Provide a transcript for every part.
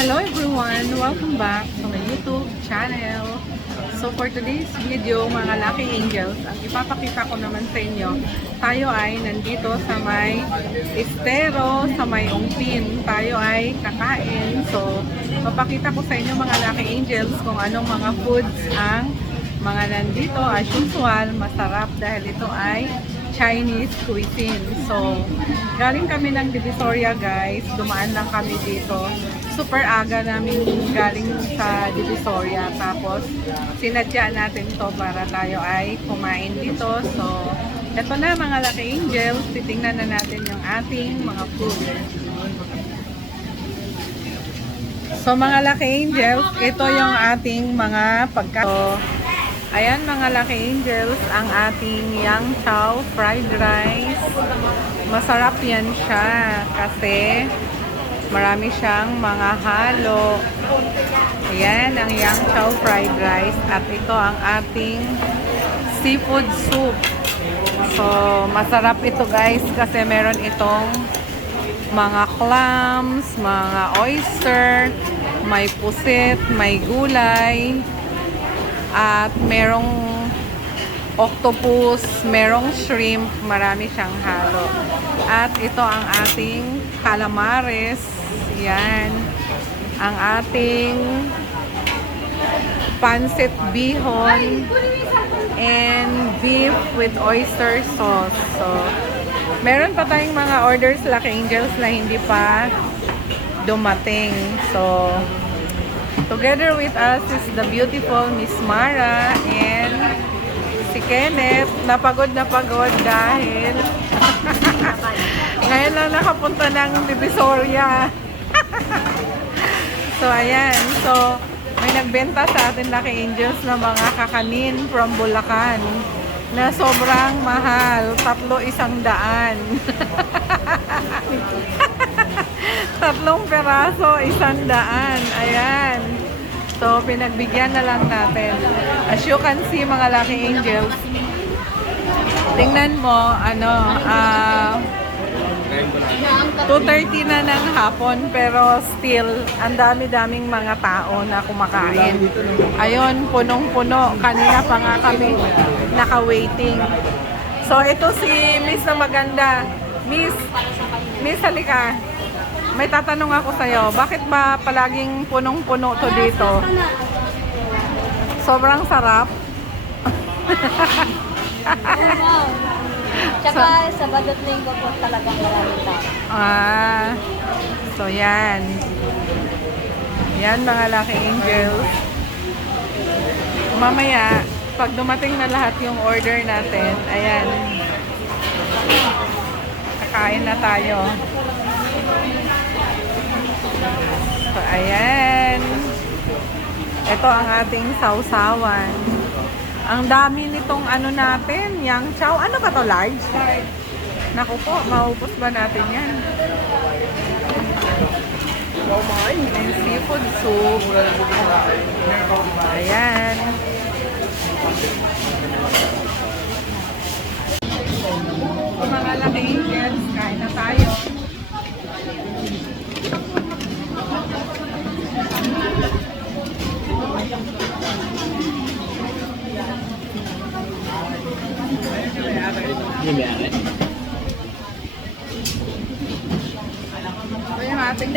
Hello everyone! Welcome back to my YouTube channel. So for today's video, mga Lucky Angels, ang ipapakita ko naman sa inyo, tayo ay nandito sa may Estero, sa may Ungpin. Tayo ay kakain. So, papakita ko sa inyo mga Lucky Angels kung anong mga foods ang mga nandito. As usual, masarap dahil ito ay Chinese cuisine. So, galing kami ng Divisoria guys. Dumaan lang kami dito. Super aga namin galing sa Divisoria. Tapos, sinadya natin to para tayo ay kumain dito. So, eto na mga Lucky Angels. Titingnan na natin yung ating mga food. So, mga Lucky Angels, ito yung ating mga pagkain. Ayan mga Lucky Angels, ang ating Yang Chow fried rice. Masarap yan siya kasi marami siyang mga halo. Ayan ang Yang Chow fried rice. At ito ang ating seafood soup. So masarap ito guys kasi meron itong mga clams, mga oyster, may pusit, may gulay. At merong octopus, merong shrimp, marami siyang halo. At ito ang ating calamares. Yan. Ang ating pancit bihon and beef with oyster sauce. So, meron pa tayong mga orders Lucky Angels na hindi pa dumating. So, together with us is the beautiful Miss Mara and si Kenneth. Napagod dahil ngayon lang nakapunta ng Divisoria. So ayan, so may nagbenta sa atin Lucky Angels na mga kakanin from Bulacan na sobrang mahal, 300 tatlong peraso, 100. Ayan. So, pinagbigyan na lang natin. As you can see, mga Lucky Angels, tingnan mo, 2:30 na ng hapon, pero still, ang dami-daming mga tao na kumakain. Ayun, punong-puno. Kanina pa nga kami naka-waiting. So, ito si Miss na maganda. Miss, halika. May tatanong ako sa'yo. Bakit ba palaging punong-puno to dito? Sobrang sarap. Wow. Tsaka sa Sabado at Linggo po talagang maraming tao. So yan. Yan mga Lucky Angels. Mamaya, pag dumating na lahat yung order natin, ayan. Kakain na tayo. So, ayan. Ito ang ating sausawan. Ang dami nitong ano natin, Yang Chow. Ano ba to, large? Naku po, maubos ba natin yan? And seafood soup. Ayan. So, mga Lucky Angels, kain na tayo. Ito yung ating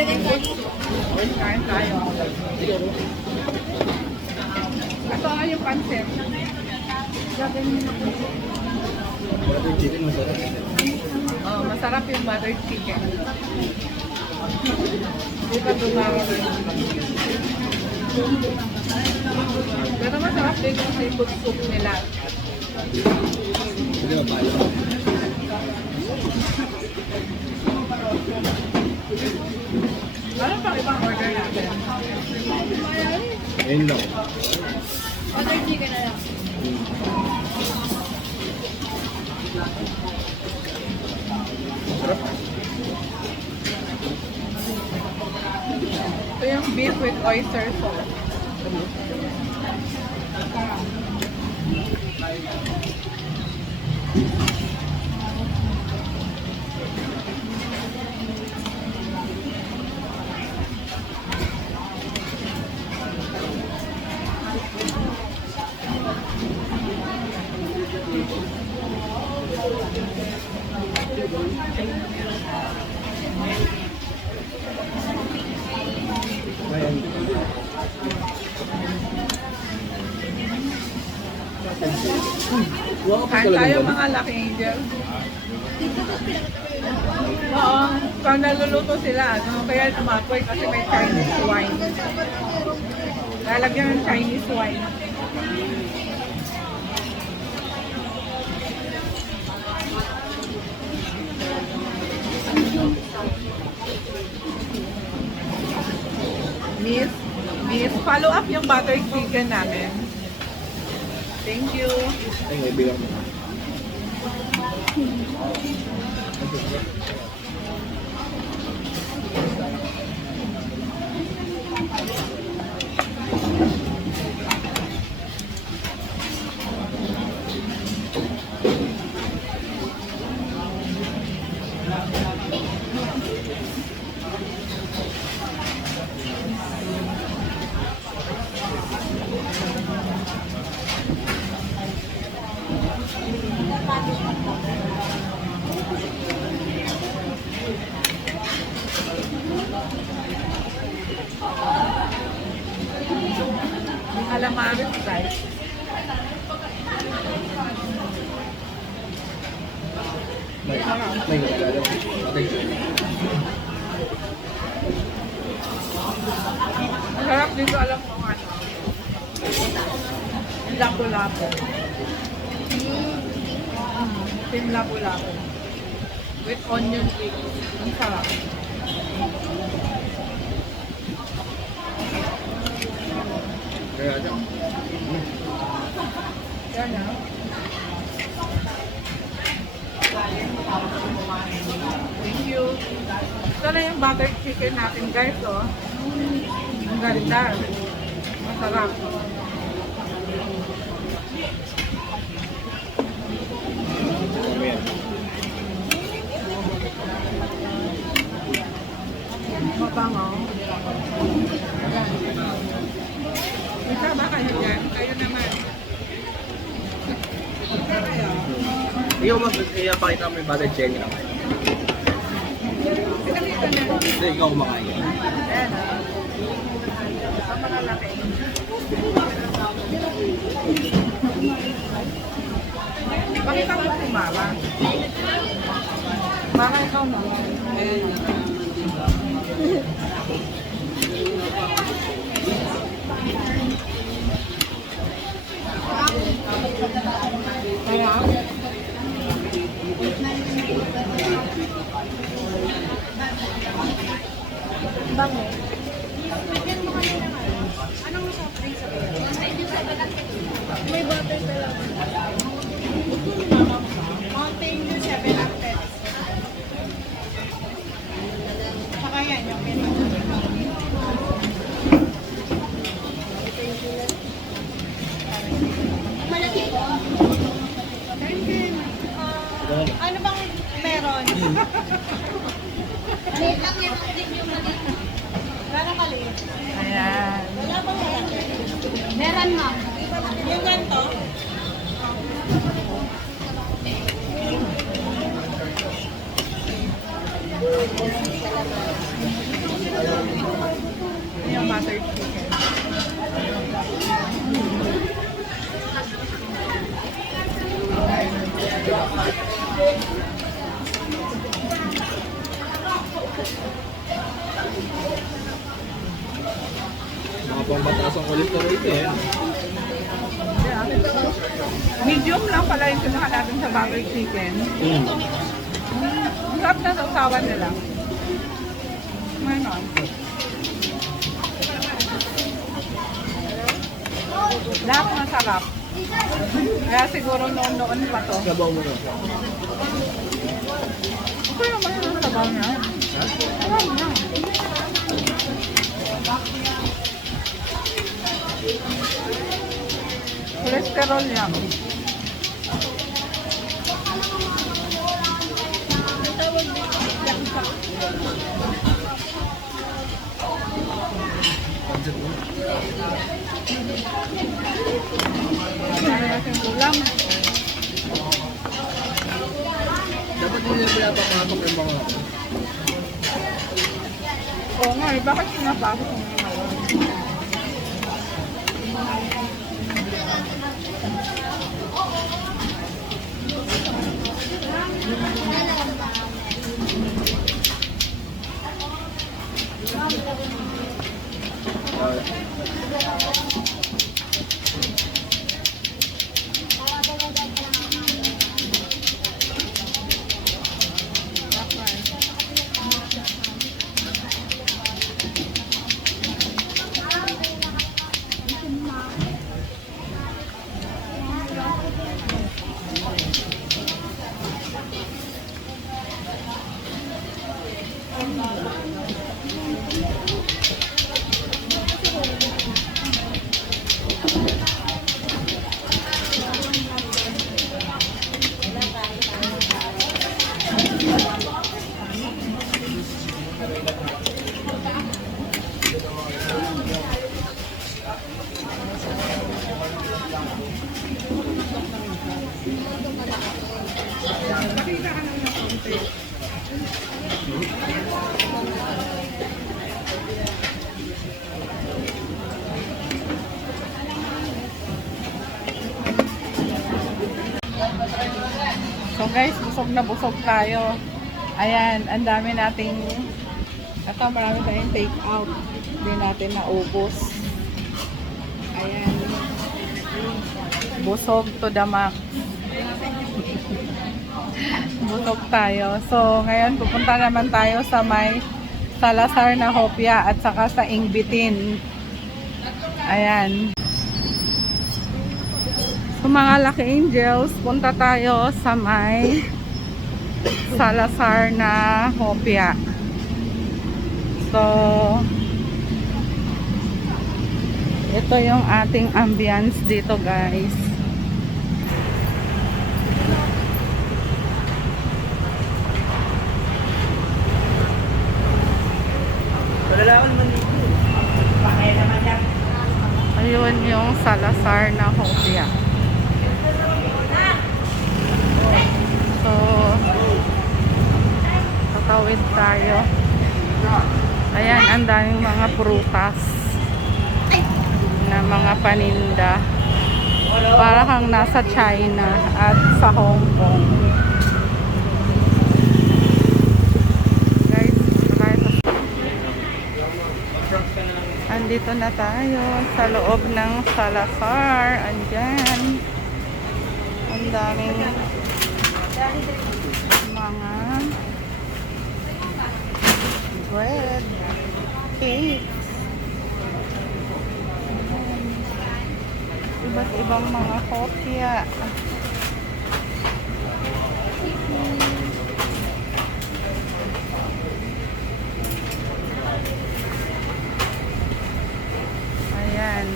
kain tayo. Ito yung pancit. Oh, masarap yung buttered chicken. Hindi pa dumawag. Pero masarap din yung seafood soup nila. Ano pang ibang order natin? Ayun lang. Other chicken na lang. Sarap. Ito yung beef with oyster sauce. Huwag ka pa Kain talaga tayo ganun. mga Lucky Angel. Oo, pag naluluto sila, ano, kaya tumapoy kasi may Chinese wine. Lalagyan ng Chinese wine. Miss, follow up yung butter chicken namin. Thank you. Ay, may bilang mo. Calamares guys. May nagkala. Okay. Masarap dito, alam mo kung ano. Yung lapu-lapu. Team lapu-lapu. With onion rings. Ang sarap. Kaya dyan. Yan na. Thank you. Ito na yung butter chicken natin guys, oh. Ang ganda. Masarap. Amen. Mabango. Isa ba kayo dyan? Kayo naman. Isa kayo. Ikaw pakita mo yung butter chicken na kayo. Pinakita na. Hindi, ikaw kumakain. Ayan, ah. Ang mga laki. Pakita mo si Mama. Mama, ikaw naman. Kaya, Bango. May butter talaga. Mountain Dew 7 up pesos. Saka yan, yung malaki po. Ano bang meron? Maliit lang yan. Gano'ng kaliit? ayan. Wala bang malaki? Meron, ma'am. Yung ganito? Yung butter chicken. Mga pambataas ang cholesterol ito eh. Medium lang pala yung kinuha natin sa butter chicken. Ang sarap na sausawan nila. Ngayon. Lahat masarap. Kaya siguro noon pa to. Sabaw mo na. Okay naman yung sabaw niya. Sarap na. Cholesterol yan. Pancit mo. Ano natin ulam? Dapat hindi na pinapapasok yung mga... Oo nga eh, bakit pinapasok mo naman? So guys, busog na busog tayo. Ayan, ang dami nating, ito marami tayong take out. Hindi natin naubos. Ayan. Busog to the max. Busog tayo. So ngayon pupunta naman tayo sa may Salazar na Hopia at saka sa Ingbitin. Ayan. So mga Lucky Angels, punta tayo sa may Salazar na Hopia. So ito yung ating ambience dito, guys. Ayun yung Salazar na Hopia. So, tatawid tayo. Ayan, ang daming mga prutas na mga paninda. Para kang nasa China at sa Hong Kong. Guys, andito na tayo sa loob ng Salazar. Andyan. Ang daming mga bread, cakes, iba't ibang mga kopya. Ayan.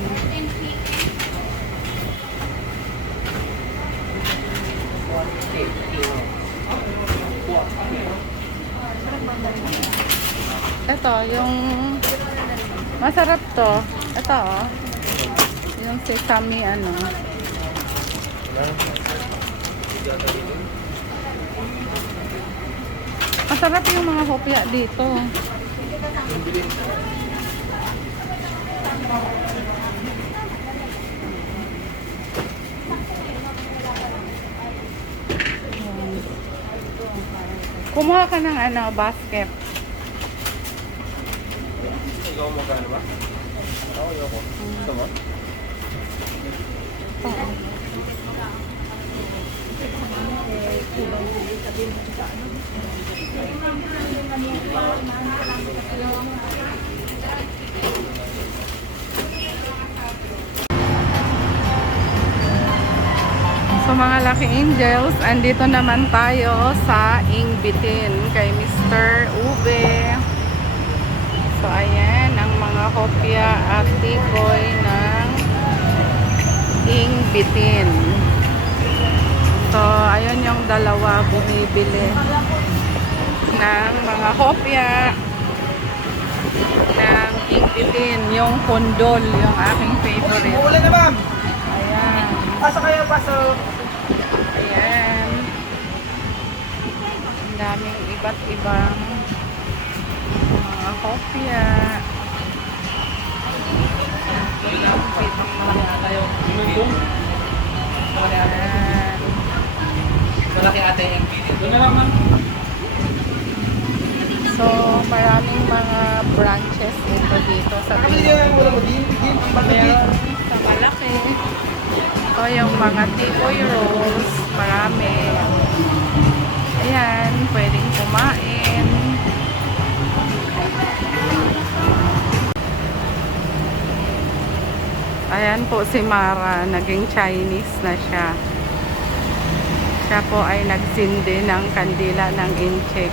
Ito, yung masarap to. Ito, oh. Yung sesame, ano. Masarap yung mga hopya dito. Kumuha ka ng ano, basket. Ikaw magkano ba? Ako, ayoko. Gusto mo? Oo. So mga Lucky Angels, andito naman tayo sa Ingbitin kay Mr. Ube. So ayan ang mga kopya at tikoy ng Ingbitin. So ayun yung dalawa bumibili ng mga kopya ng Ingbitin, yung kondol, yung aking favorite. Uulan na, ma'am! Ayan. Pasok kayo, pasok! Ayan. Ang daming iba't ibang mga kopya. Ayan. Malaki ate yung video. Doon na lang, ma'am. So, maraming mga branches ito dito sa Meron sa malaki. Ito yung mga tikoy rolls. Marami. Ayan, pwedeng kumain. Ayan po si Mara, naging Chinese na siya. Siya po ay nagsindi ng kandila ng incheck.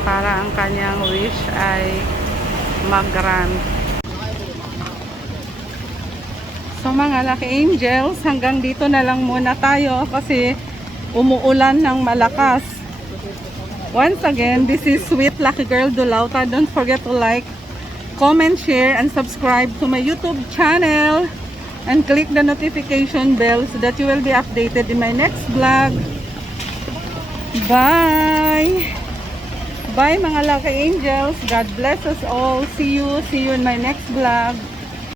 Para ang kanyang wish ay mag-grant. So mga lucky angels, hanggang dito na lang muna tayo kasi umuulan ng malakas. Once again, this is Sweet Lucky Girl Dulauta. Don't forget to like, comment, share, and subscribe to my YouTube channel. And click the notification bell so that you will be updated in my next vlog. Bye! Bye mga lucky angels. God bless us all. See you in my next vlog.